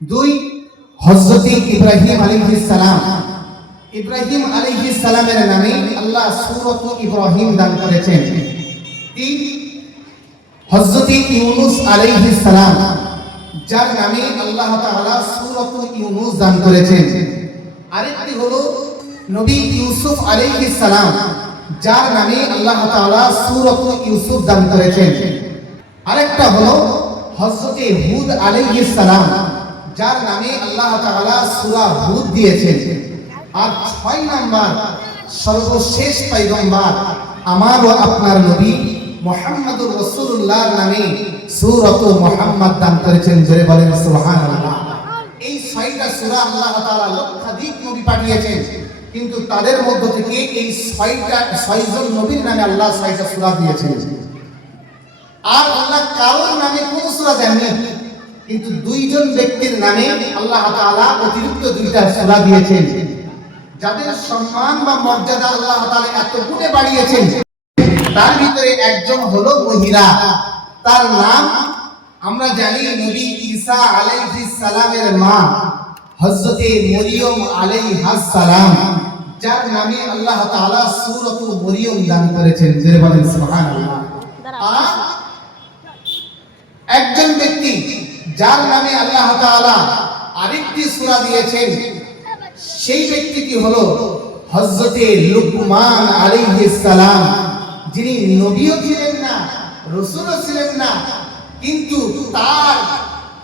দুই, হযরত ইব্রাহিম আলাইহিস সালাম। ইব্রাহিম আলাইহিস সালামের নামে আল্লাহ সূরাত ইব্রাহিম দান করেছেন। তিন, হযরত ইউনূস আলাইহিস সালাম, যার নামে আল্লাহ তাআলা সূরাত ইউনূস দান করেছেন। আরেকটি হলো নবী ইউসুফ আলাইহিস সালাম, যার নামে আল্লাহ তাআলা সূরাত ইউসুফ দান করেছেন। আরেকটা হলো হযরত হুদ আলাইহিস সালাম, যার নামে আল্লাহ তাআলা সূরা হুদ দিয়েছেন। আর ৬ নাম্বার সর্বশেষ পয়গম্বর আমার ও আপনার নবী মুহাম্মদুর রাসূলুল্লাহর নামে সূরাত মুহাম্মদ দান করেছেন। জোরে বলেন সুবহানাল্লাহ। এই ৬টা সূরা আল্লাহ তাআলা লক্ষাধিক নবী পাঠিয়েছেন, কিন্তু তাদের মধ্য থেকে এই ৬জন নবীর নামে আল্লাহ ৬টা সূরা দিয়েছেন। আর আল্লাহ কারোর নামে কোন সূরা দেননি, কিন্তু ২জন ব্যক্তির নামে আল্লাহ তাআলা অতিরিক্ত ২টা সূরা দিয়েছেন, যাদের সম্মান বা মর্যাদা আল্লাহ তাআলা এত গুণে বাড়িয়েছেন। তার ভিতরে একজন হলো মহিলা, তার নাম আমরা জানি নবী ঈসা আলাইহিস সালামের মা হযরত মরিয়ম আলাইহাস সালাম, যার নামে আল্লাহ তাআলা সূরাতুল মরিয়ম দান করেছেন। জোরে বলেন সুবহানাল্লাহ। আর একজন ব্যক্তি যার নামে আল্লাহ তাআলা আরেকটি সূরা দিয়েছেন, সেই ব্যক্তিটি হলো হযরত লুকমান আলাইহিস সালাম, যিনি নবীও ছিলেন না, রাসূলও ছিলেন না, কিন্তু তার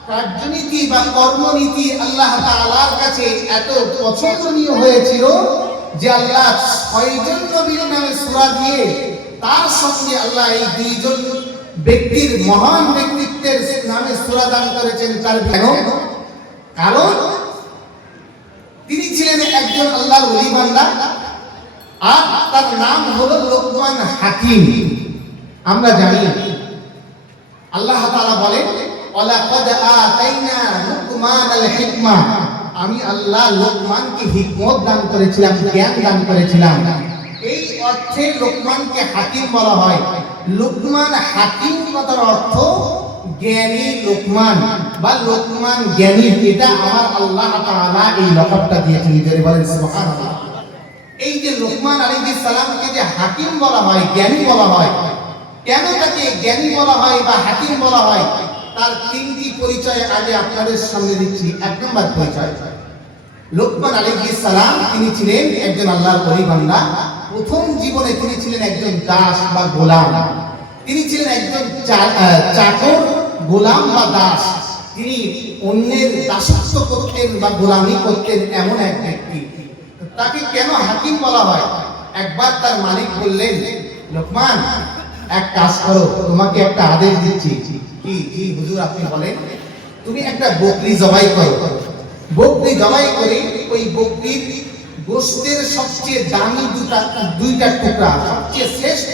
কার্যনীতি বা কর্মনীতি আল্লাহ তাআলার কাছে এত পছন্দনীয় হয়েছিল যে আল্লাহ ৬জন নবীর নামে সূরা দিয়ে তার সঙ্গে আল্লাহ এই ২জন ব্যক্তির মহান ব্যক্তিত্বের নামে সূরা দান করেছেন। তার কারণ তিনি ছিলেন একজন আল্লাহর ওলি বান্দা, আর তার নাম হলো লোকমান হাকিম। আমরা জানি আল্লাহ তাআলা বলেন ওয়ালাকাদ আতাইনা লুকমানাল হিকমা, আমি আল্লাহ লোকমানকে হিকমত দান করেছিলাম, জ্ঞান দান করেছিলাম। এই অর্থে লোকমানকে হাকিম বলা হয়। লোকমান হাকিম কথার অর্থ জ্ঞানী লোকমান বা লোকমান জ্ঞানী। এটা আমার আল্লাহ তাআলা এই লকাবটা দিয়েছেন। জোরে বলেন সুবহানাল্লাহ। এই যে লোকমান আলাইহিস সালামকে যে হাকিম বলা হয়, জ্ঞানী বলা হয়, কেন তাকে জ্ঞানী বলা হয় বা হাকিম বলা হয়, তার ৩টি পরিচয় আগে আপনাদের সামনে দিচ্ছি। ১ নম্বর পরিচয়, লোকমান আলাইহিস সালাম তিনি ছিলেন একজন আল্লাহর ওলি বান্দা। প্রথম জীবনে তিনি ছিলেন একজন দাস বা গোলাম। তিনি ছিলেন একজন চাকর, গোলাম বা দাস। তিনি অন্যের দাসত্ব করতেন বা গোলামি করতেন, এমন এক ব্যক্তি। তাকে কেন হাকিম বলা হয়? একবার তার মালিক বললেন, লোকমান এক কাজ করো, তোমাকে একটা আদেশ দিচ্ছি। কি? জি হুজুর আপনি বলেন। তুমি একটা বকরি জবাই করো। বকরি জবাই করে ওই বকরির গোশতের সবচেয়ে দামি দুইটা টুকরা, সবচেয়ে শ্রেষ্ঠ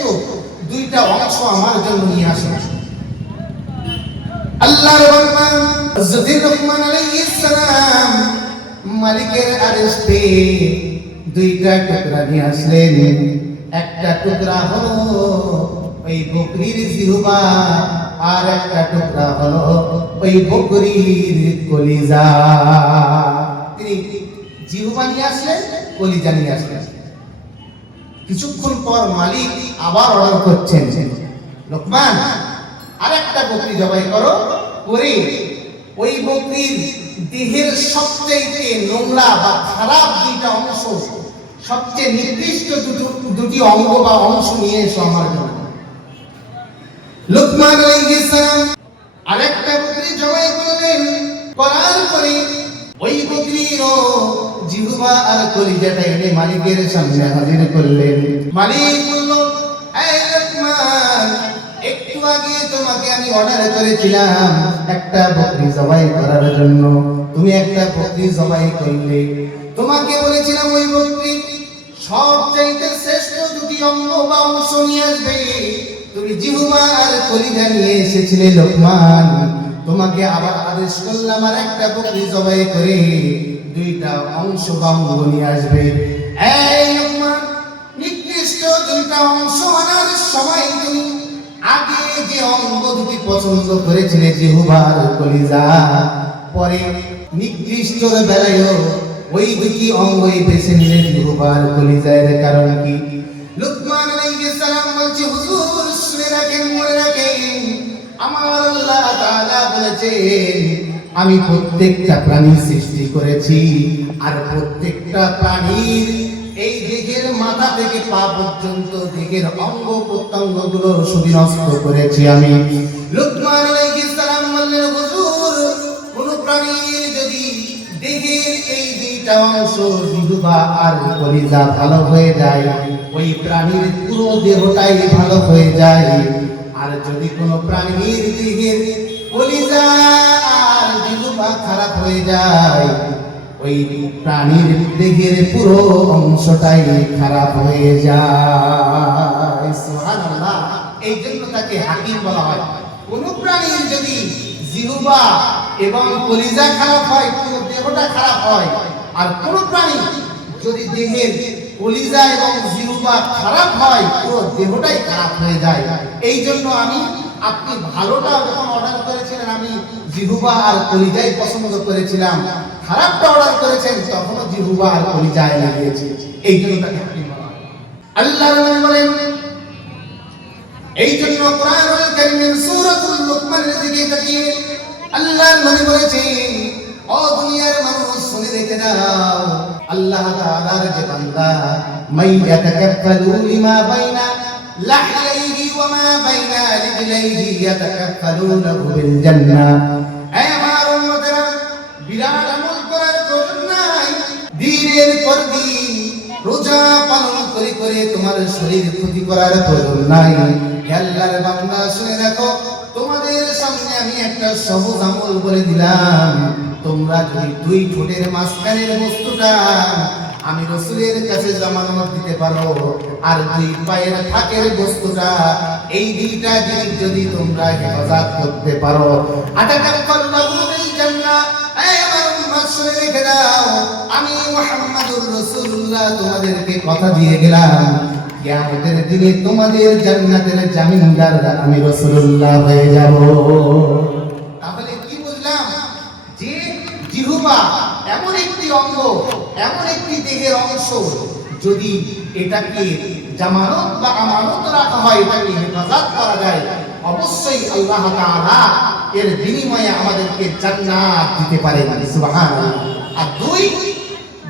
2টা অংশ আমার জন্য নিয়ে আসো। আল্লাহর বান্দা হযরত লোকমান আলাইহিস সালাম মালিকের আদেশ পেয়ে 2টা টুকরা নিয়ে আসলেন। একটা টুকরা হলো ওই বকরির জিহ্বা, আর একটা টুকরা হলো ওই বকরির কলিজা। তিনি জিহ্বা নিয়ে আসলেন, কলিজা নিয়ে আসলেন। কিছুক্ষণ পর মালিক আবার অর্ডার করছেন, লোকমান আরেকটা বকরি জবাই করো, করে ওই বকরির দেহের সবচেয়ে নোংরা বা খারাপ 2টা অংশ, সবচেয়ে নির্দিষ্ট দুটি অঙ্গ বা অংশ নিয়ে এসো আমার জন্য। লোকমান আলাইহিস সালাম আরেকটা বকরি জবাই করলেন, করার পরে ওই বকরির জিহ্বা আর কলিজাটা এনে মালিকের সামনে হাজির করলেন। মালিক বলল, এই লোকমান, একটু আগে তোমাকে আমি অর্ডার করেছিলাম একটা বকরি জবাই করার জন্য, তুমি একটা বকরি জবাই করলে। তোমাকে বলেছিলাম ওই বকরি সবচাইতে শ্রেষ্ঠ 2টি অঙ্গ বা অংশ নিয়ে আসবে, তুমি জিহ্বা আর কলিজা নিয়ে এসেছিলে। লোকমান, তোমাকে আবার আদেশ করলাম আর একটা বকরি জবাই করে 2টা অংশ বা অঙ্গ নিয়ে আসবে। এই লোকমান, নির্দিষ্ট 2টা অংশ আনার সময় তুমি আগে যে অঙ্গ 2টি পছন্দ করেছিলে, জিহ্বা আর কলিজা, পরে নিকৃষ্টর বেলায়ও ওই দুটি অঙ্গই বেছে নিলেন জিহ্বার কলিজার কারণ কি? লুকমান আলাইহিস সালাম বলছে, হুজুর শুনে রাখেন, মনে রাখেন, আমার আল্লাহ তাআলা বলেছেন আমি প্রত্যেকটা প্রাণী সৃষ্টি করেছি, আর প্রত্যেকটা প্রাণীর এই দেহের মাথা থেকে পা পর্যন্ত দেহের অঙ্গ প্রত্যঙ্গগুলো সুবিন্যস্ত করেছি আমি। লুকমান আলাইহিস সালাম বললেন, হুজুর কোন প্রাণীর যদি দেহের এই দুইটা অংশ জিহ্বা আর কলিজা ভালো হয়ে যায়, ওই প্রাণীর পুরো দেহটাই ভালো হয়ে যায়। আর যদি কোনো প্রাণীর দেহের কলিজা আর জিহ্বা খারাপ হয়ে যায়, ওই প্রাণীর দেহের পুরো অংশটাই খারাপ হয়ে যায়। সুবহানাল্লাহ। এই জন্য তাকে হাকিম বলা হয়। কোন প্রাণীর যদি জিহ্বা এবং কলিজা খারাপ হয়, পুরো দেহটা খারাপ হয়। আর কোন প্রাণী যদি দেহের কলিজা এবং জিহ্বা খারাপ হয়, পুরো দেহটাই খারাপ হয়ে যায়। এই জন্য আপনি ভালোটা যখন অর্ডার করেছিলেন, আমি জিহ্বা আর কলিজাই পছন্দ করেছিলাম। খারাপটা অর্ডার করেছেন, তখনও জিহ্বা আর কলিজায় লাগিয়েছি। এই জন্য তাকে হাকিম বলা হয়। আল্লাহর নবী বলেন, এই জন্য কোরআনুল কারীমের সূরাতুল লুকমানের দিকে তাকিয়ে আল্লাহর নবী বলেছেন, ও দুনিয়ার মানুষ শুনে রেখে দাও, আল্লাহ তাআলার যে বান্দা মাইয়াতাকাফালু লিমা বাইনা লাহইহি ওয়া মা বাইনা রিজলাইহি ইয়াতাকাফালুনাহু বিল জান্নাহ। হে আমার উম্মতেরা, বিরাট আমল করার প্রয়োজন নাই। দিনের পর দিন রোজা পালন করে করে তোমার শরীর ক্ষতি করার প্রয়োজন নাই। আল্লাহর বান্দা শুনে রাখো, তোমাদের সামনে আমি একটা সহজ আমল বলে দিলাম। তোমরা যদি দুই ঠোঁটের মাঝখানের বস্তুটা আমি রাসূলের কাছে জামানত দিতে পারো, আর দুই পায়ের ফাঁকের বস্তুটা, এই দুইটা জিনিস যদি তোমরা হেফাজত করতে পারো, আতাকাফালুনাহু বিল জান্নাহ। এই আমার উম্মত শুনে রেখে দাও, আমি মুহাম্মাদুর রাসূলুল্লাহ তোমাদেরকে কথা দিয়ে গেলাম, কিয়ামতের দিনে তোমাদের জান্নাতের জামিনদার আমি রাসূলুল্লাহ হয়ে যাব। তাহলে কি বুঝলাম? যে জিহ্বা এমন একটি অঙ্গ, এমন একটি দেহের অংশ, যদি এটাকে জামানত বা আমানত রাখা হয়, এটাকে হেফাজত করা যায়, অবশ্যই আল্লাহ তাআলা এর বিনিময়ে আমাদেরকে জান্নাত দিতে পারেন। সুবহানাল্লাহ। আর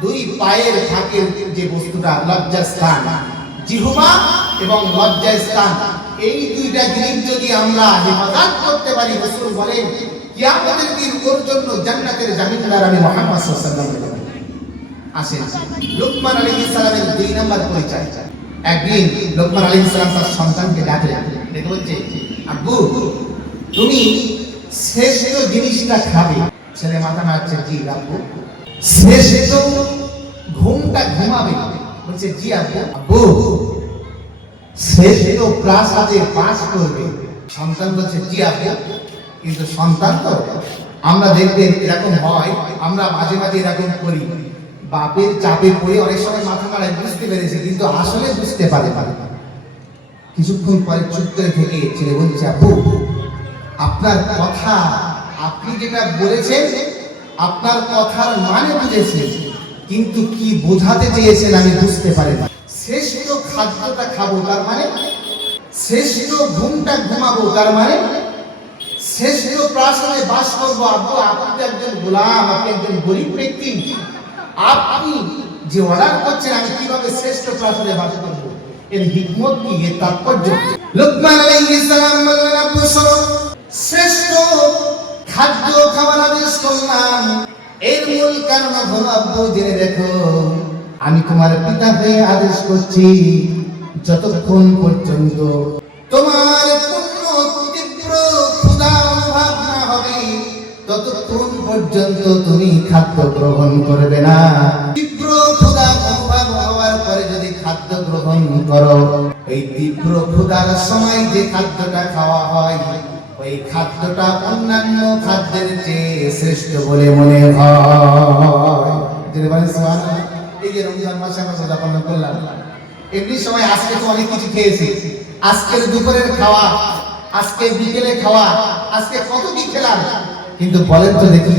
দুই পায়ের ফাঁকের যে বস্তুটা, লজ্জাস্থান, জিহ্বা এবং লজ্জাস্থান, এই দুইটা জিনিস যদি আমরা হেফাজত করতে পারি, রাসূল বলেন কিয়ামতের দিন ওর জন্য জান্নাতের জামিনদার আমি মুহাম্মদ সাল্লাল্লাহু আলাইহি ওয়াসাল্লাম। আসেন, লুকমান আলাইহিস সালামের 2 নাম্বার পরিচয়। একদিন লুকমান আলাইহিস সালাম তার সন্তানকে ডাকলেন, ডেকে বলছে, আব্বু তুমি শ্রেষ্ঠ জিনিসটা খাবে। ছেলে মাথা নাড়ছে, জি আব্বু। শ্রেষ্ঠ ঘুমটা ঘুমাবে। বলছে, জি আব্বু। আব্বু শ্রেষ্ঠ প্রাসাদে বাস করবে। সন্তান বলছে, জি আব্বু। কিন্তু সন্তান তো, আমরা দেখবেন এরকম হয়, আমরা মাঝে মাঝে এরকম করি, বাপের চাপে পড়ে অনেক সময় মাথা নাড়ায়, বুঝতে পেরেছে, কিন্তু আসলে বুঝতে পারে। কিছুক্ষণ পরে চুপ করে থেকে ছেলে বলছে, আব্বু আপনার কথা, আপনি যেটা বলেছেন, আপনার কথার মানে বুঝেছি, কিন্তু কি বোঝাতে চেয়েছেন আমি বুঝতে পারি না। শ্রেষ্ঠ খাদ্যটা খাবো, তার মানে শ্রেষ্ঠ ঘুমটা ঘুমাবো, তার মানে শ্রেষ্ঠ প্রাসাদে বাস করবো। আব্বু আপনি তো একজন গোলাম, আপনি একজন গরিব ব্যক্তি, আপনি যে অর্ডার করছেন আমি কিভাবে শ্রেষ্ঠ প্রাসাদে বাস করবো, এর হিকমত কি, এর তাৎপর্য? লুকমান আলাইহিস সালাম বললেন, আব্বু শোনো, শ্রেষ্ঠ খাদ্য খাবার আদেশ করলাম, এর মূল কারণ হলো, আব্বু জেনে দেখো, আমি তোমার পিতা হয়ে আদেশ করছি, যতক্ষণ পর্যন্ত তোমার পূর্ণ তীব্র ক্ষুধা অনুভব না হবে, ততক্ষণ পর্যন্ত তুমি খাদ্য গ্রহণ করবে না। তীব্র ক্ষুধা অনুভব হওয়ার পরে যদি খাদ্য গ্রহণ করো, এই তীব্র ক্ষুধার সময় যে খাদ্যটা খাওয়া হয়, ওই খাদ্যটা অন্যান্য খাদ্যের চেয়ে শ্রেষ্ঠ বলে মনে হয়। এই যে রমজান মাসে আমরা রোজা পালন করলাম, এমনি সময় আজকে তো অনেক কিছু খেয়েছি, আজকের দুপুরের খাওয়া, আজকে বিকেলে খাওয়া, আজকে কত কি খেলাম, কিন্তু বলেন তো দেখি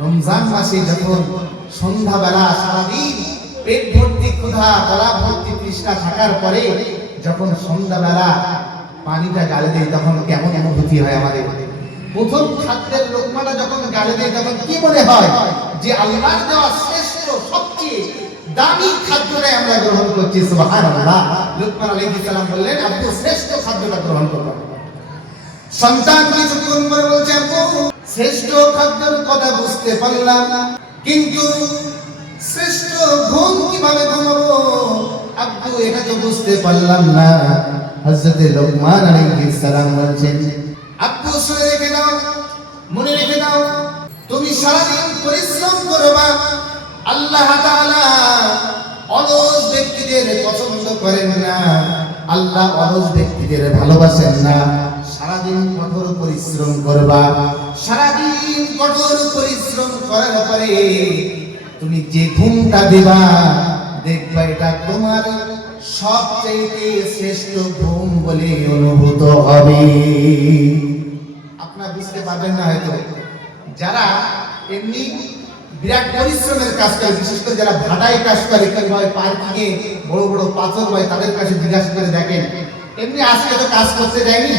রমজান মাসে যখন সন্ধ্যাবেলা সারাদিন পেট ভর্তি ক্ষুধা, গলা ভর্তি তৃষ্ণা থাকার পরে যখন সন্ধ্যাবেলা পানিটা গালে দেয় তখন কেমন অনুভূতি হয় আমাদের? প্রথম খাদ্যের লোকমাটা যখন গালে দেয় তখন কি মনে হয় যে আল্লাহর দেওয়া শ্রেষ্ঠ সবচেয়ে দামি খাদ্যটাই আমরা গ্রহণ করছি। সুবহানাল্লাহ। লুকমান আলাইহিস সালাম বললেন, আব্বু শ্রেষ্ঠ খাদ্যটা গ্রহণ করো। সন্তান কিছুক্ষণ পরে বলছে, আব্বু শ্রেষ্ঠ খাদ্যের কথা বুঝতে পারলাম, কিন্তু শ্রেষ্ঠ ঘুম কিভাবে ঘুমাবো আব্বু এটা তো বুঝতে পারলাম না। হযরত লুকমান আলাইহিস সালাম বলছেন, আব্বু শুনে রেখে দাও, মনে রেখে দাও, তুমি সারাদিন পরিশ্রম করবা। আল্লাহ তাআলা অলস ব্যক্তিদের পছন্দ করেন না, আল্লাহ অলস ব্যক্তিদের ভালোবাসেন না। সারাদিন কঠোর পরিশ্রম করবা, সারাদিন কঠোর পরিশ্রম করার পরে তুমি যে ঘুমটা দিবা দেখবা এটা তোমার সবচেয়ে শ্রেষ্ঠ ঘুম বলে অনুভূত হবে। আপনারা বুঝতে পারবেন না হয়তো, যারা এমনি বিরাট পরিশ্রমের কাজ করে, বিশেষ করে যারা ভাটাই কাজ করে কিংবা পার্কিংয়ে বড় বড় পাথর হয়, তাদের কাছে জিজ্ঞাসা করে দেখেন, এমনি আজকে তো কাজ করতে যায়নি,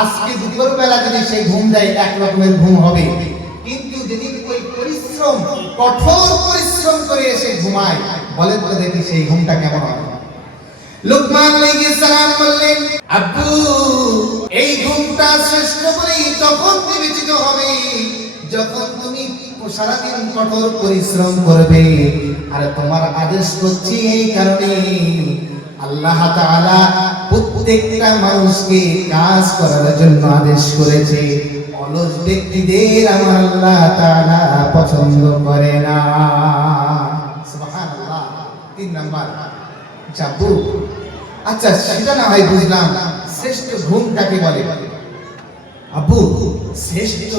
আজকে দুপুর বেলা যদি সেই ঘুম দেয় এক রকমের ঘুম হবে, কিন্তু যেদিন ওই পরিশ্রম কঠোর পরিশ্রম করে এসে ঘুমায়, বলেন তো দেখি সেই ঘুমটা কেমন হবে? লুকমান আলাইহিস সালাম বললেন, আব্বু এই ঘুমটা শ্রেষ্ঠ বলেই তখন বিবেচিত হবে যখন তুমি সারাদিন কঠোর পরিশ্রম করবে। আর তোমার আদেশ করছি এই কারণে, আল্লাহ তাআলা প্রত্যেকটা মানুষকে কাজ করার জন্য আদেশ করেছে, অলস ব্যক্তিদের আমার আল্লাহ তাআলা পছন্দ করে না। সুবহানাল্লাহ। 3 নাম্বার জাবু। আচ্ছা সেটা না হয় বুঝলাম, শ্রেষ্ঠ ঘুম কাকে বলে? আব্বু শ্রেষ্ঠ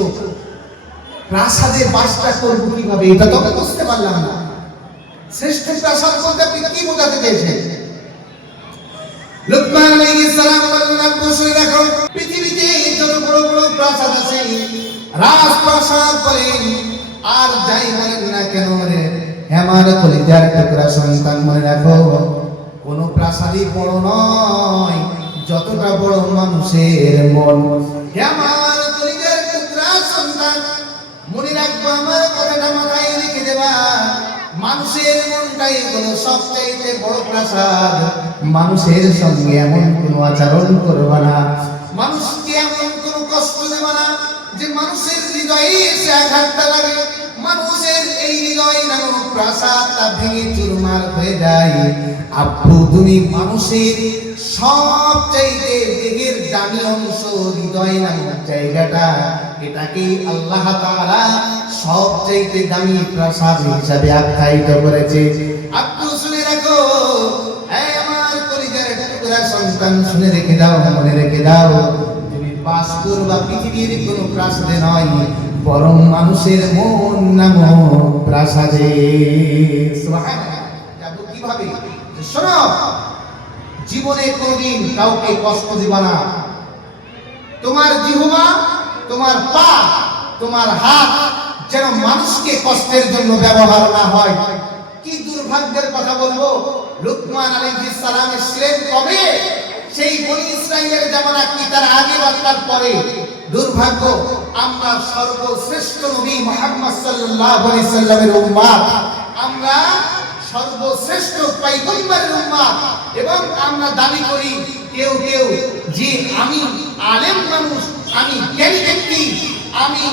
প্রাসাদে বাসটা করব কিভাবে এটা তো বুঝতে পারলাম না। শ্রেষ্ঠ প্রাসাদ বলতে আপনি কি বোঝাতে চেয়েছেন? লুকমান আলাইহিস সালাম বললেন, আব্বু শুনে রাখো, পৃথিবীতে যত বড় বড় প্রাসাদ আছে, রাজপ্রাসাদ বলেন আর যাই বলেন না কেন রে আমার কলিজার টুকরা সন্তান, মনে রাখো কোন প্রাসাদই বড় নয় যতটা বড় মানুষের মন। আমার কলিজার টুকরা সন্তান, মনে রাখবো, আমার কথাটা মাথায় রেখে দেবা, মানুষের মনটাই হলো সবচেয়ে বড় প্রাসাদ। মানুষের সঙ্গে এমন কোনো আচরণ করবা না, মানুষকে এমন কোনো কষ্ট দেবা না যে মানুষের হৃদয়ে এসে আঘাতটা লাগে, মানুষের এই হৃদয় নামক প্রাসাদটা ভেঙে চুরমার হয়ে যায়। আব্বু তুমি মানুষের সবচাইতে দেহের দামি অংশ হৃদয় নামক জায়গাটা, এটাকে আল্লাহ তাআলা সবচাইতে দামি প্রাসাদ হিসাবে আখ্যায়িত করেছে। আব্বু শুনে রাখো, এই আমার কলিজার টুকরা সন্তান শুনে রেখে দাও, মনে রেখে দাও, তুমি বাস করবা পৃথিবীর কোনো প্রাসাদে নয়, বরং মানুষের মন নামক প্রাসাদে। সুবহানাল্লাহ। যাবো কিভাবে? শোনো, জীবনে কোনদিন কাউকে কষ্ট দিবা না। তোমার জিহ্বা, তোমার পা, তোমার হাত যেন মানুষকে কষ্টের জন্য ব্যবহার না হয়। কি দুর্ভাগ্যের কথা বলবো, লুকমান আলাইহিস সালাম এসেছিলেন কবে? সেই বনি ইসরাইলের জামানা কি তার আগে বা তার পরে? দুর্ভাগ্য, আমরা সর্বশ্রেষ্ঠ নবী মুহাম্মদ সাল্লাল্লাহু আলাইহি সাল্লামের উম্মত, আমরা সর্বশ্রেষ্ঠ পয়গম্বরের উম্মত, এবং আমরা দাবি করি কেউ কেউ যে আমি আলেম মানুষ, আমি জ্ঞানী ব্যক্তি, আমি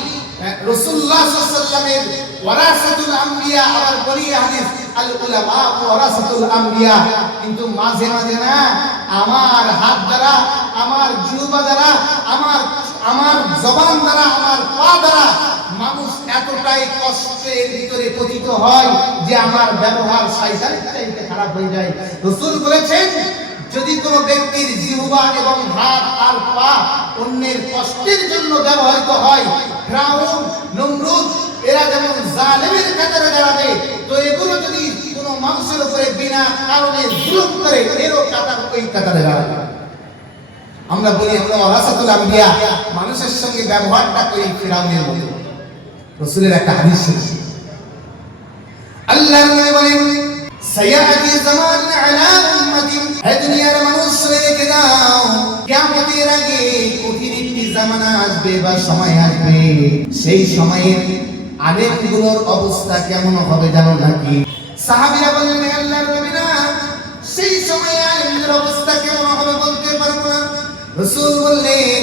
রাসূলুল্লাহ সাল্লাল্লাহু আলাইহি ওয়াসাল্লামের ওয়ারাসাতুল আম্বিয়া, আবার বলি হাদিস আল উলামা ওয়ারাসাতুল আম্বিয়া, কিন্তু মাঝে মাঝে না আমার হাত দ্বারা, আমার জিহ্বা দ্বারা, আমার জবান দ্বারা, আমার পা দ্বারা মানুষ এতটাই কষ্টের ভিতরে পতিত হয় যে আমার ব্যবহার শয়তানের চাইতে খারাপ হয়ে যায়। রাসূল বলেছেন, যদি কোনো ব্যক্তির জিহ্বা এবং হাত আর পা অন্যের কষ্টের জন্য ব্যবহৃত হয়, ফিরাউন, নমরুদ এরা যেমন জালেমের কাতারে দাঁড়াবে, তো এগুলো যদি কোনো মানুষের উপরে বিনা কারণে জুলুম করে, এরও কাতার ওই কাতারে দাঁড়াবে। আমরা বলি আমরা ওয়ারাসাতুল আম্বিয়া, মানুষের সঙ্গে ব্যবহারটা করি ফিরাউনের মতো। রাসূলের একটা হাদিস ছিল, আল্লাহর নবী বলেন সায়াতি জামান আলা উম্মতি, হে দুনিয়ার মানুষ রেখে দাও, কিয়ামতের আগে কঠিন একটি জামানা আসবে বা সময় আসবে, সেই সময়ে আলেমগুলোর অবস্থা কেমন হবে জানো নাকি? সাহাবীরা বললেন হে আল্লাহর নবী না, সেই সময়ে আলেমদের অবস্থা কেমন হবে বলতে পারবো না। রাসূল বললেন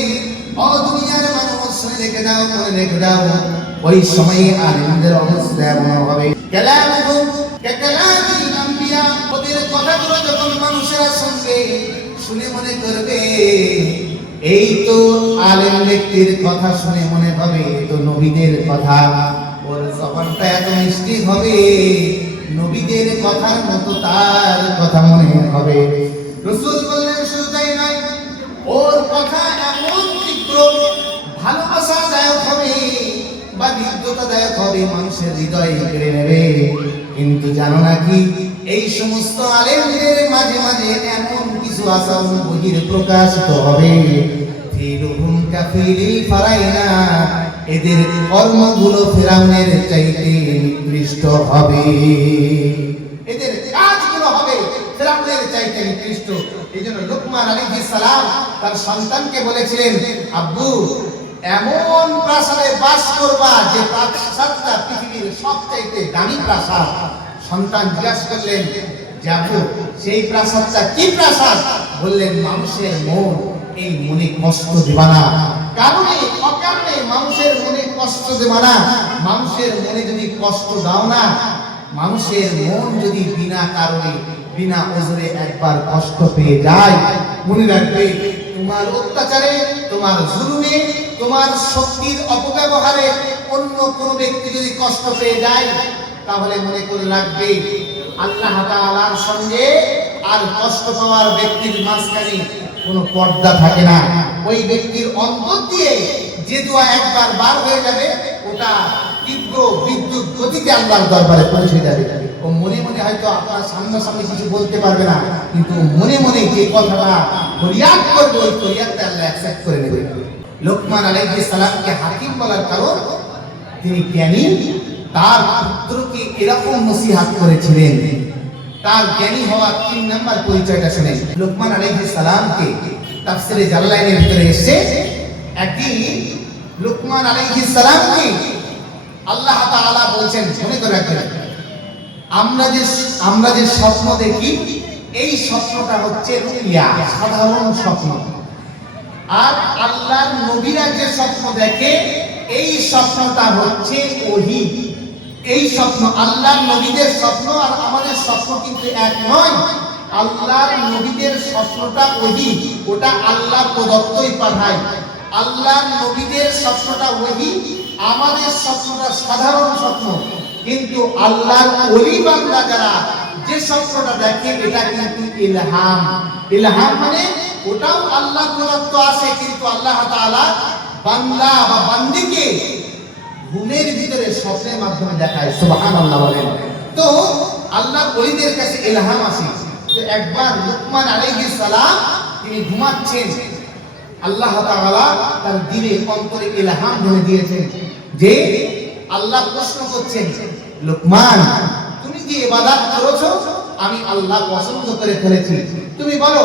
ও দুনিয়ার মানুষ রেখে দাও, মনে রেখে দাও, ওই সময়ে আলেমদের অবস্থা এমন হবে কালামুহুম কাকালামিল আম্বিয়া, ওদের কথাগুলো যখন মানুষেরা শুনবে, শুনে মনে করবে এই তো আলেম ব্যক্তির কথা, শুনে মনে হবে এই তো নবীদের কথা, ওর জবানটা এত মিষ্টি হবে নবীদের কথার মতো তার কথা মনে হবে। রাসূল বললেন শুধু তাই নয়, ওর কথা এমন তীব্র ভালোবাসাদায়ক হবে বা হৃদ্যতাদায়ক হবে, মানুষের হৃদয় কেড়ে নেবে। কিন্তু জানো নাকি এই সমস্ত আলেমদের মাঝে মাঝে এমন কিছু আসাম বহির প্রকাশিত হবে, ফিরুহুম কাফিলিল ফারাইনা, এদের কর্মগুলো ফেরাউনের চাইতে নিকৃষ্ট হবে, এদের কাজগুলো হবে ফেরাউনের চাইতে নিকৃষ্ট। এইজন্য লুকমান আলাইহিস সালাম তার সন্তানকে বলেছিলেন, আব্বু এমন প্রাসাদে বাস করবা যে প্রাসাদটা পৃথিবীর সবচাইতে দামি প্রাসাদ। সন্তান জিজ্ঞাসা করলেন যে আব্বু সেই প্রাসাদটা কি প্রাসাদ? বললেন মানুষের মন, এই মনে কষ্ট দেবা না, কারণে অকারণে মানুষের মনে কষ্ট দেবা না। মানুষের মনে যদি কষ্ট দাও না, মানুষের মন যদি বিনা কারণে বিনা ওজরে একবার কষ্ট পেয়ে যায়, মনে রাখবে তোমার অত্যাচারে, তোমার জুলুমে, তোমার শক্তির অপব্যবহারে অন্য কোন ব্যক্তি যদি কষ্ট পেয়ে যায়, তাহলে মনে করে রাখবে আল্লাহ তাআলার সঙ্গে আর কষ্ট পাওয়ার ব্যক্তির মাঝখানে কোনো পর্দা থাকে না। ওই ব্যক্তির অন্তর দিয়ে যে দোয়া একবার বার হয়ে যাবে, ওটা তীব্র বিদ্যুৎ গতিতে আল্লাহর দরবারে পৌঁছে যাবে। ও মনে মনে হয়তো আপনার সামনাসামনি কিছু বলতে পারবে না, কিন্তু মনে মনে যে কথাটা ফরিয়াদ করবে, ওই ফরিয়াদটা আল্লাহ অ্যাকসেপ্ট করে নেবে। লোকমান আলাইহিস সালামকে হাকিম বলার কারণ তিনি জ্ঞানী, তার পুত্রকে এরকম নসিহত করেছিলেন। তার জ্ঞানী হওয়ার ৩ নাম্বার পরিচয়টা শুনে লোকমান আলাইহিস সালামকে তাফসীরে জালালাইনের ভিতরে এসেছে, একদিন লোকমান আলাইহিস সালামকে আল্লাহ তাআলা বলছেন, মনে করে রাখবেন আমরা যে স্বপ্ন দেখি, এই স্বপ্নটা হচ্ছে রুইয়া, সাধারণ স্বপ্ন। আর আল্লাহর নবীরা যে স্বপ্ন দেখে, এই স্বপ্নটা হচ্ছে ওহী। এই স্বপ্ন আল্লাহর নবীদের স্বপ্ন আর আমাদের স্বপ্ন কিন্তু এক নয়। আল্লাহর নবীদের স্বপ্নটা ওহী, ওটা আল্লাহ প্রদত্তই পাঠায়। আল্লাহর নবীদের স্বপ্নটা ওহী, আমাদের স্বপ্নটা সাধারণ স্বপ্ন। কিন্তু আল্লাহর ওলি বান্দা যারা যে স্বপ্নটা দেখে, এটা কিন্তু ইলহাম। ইলহাম মানে ওটাও আল্লাহ প্রদত্ত আছে, কিন্তু আল্লাহ তাআলা বান্দা বা বান্দীকে ঘুমের ভিতরে স্বপ্নের মাধ্যমে দেখায়। সুবহানাল্লাহ বলেন। তো আল্লাহর ওলিদের কাছে ইলহাম আসে। তো একবার লোকমান আলাইহিস সালাম তিনি ঘুমাচ্ছেন, আল্লাহ তাআলা তার দিলে অন্তরে ইলহাম ধরে দিয়েছেন যে আল্লাহ প্রশ্ন করছেন, লোকমান তুমি যে ইবাদত করেছো আমি আল্লাহ পছন্দ করে ফেলেছি, তুমি বলো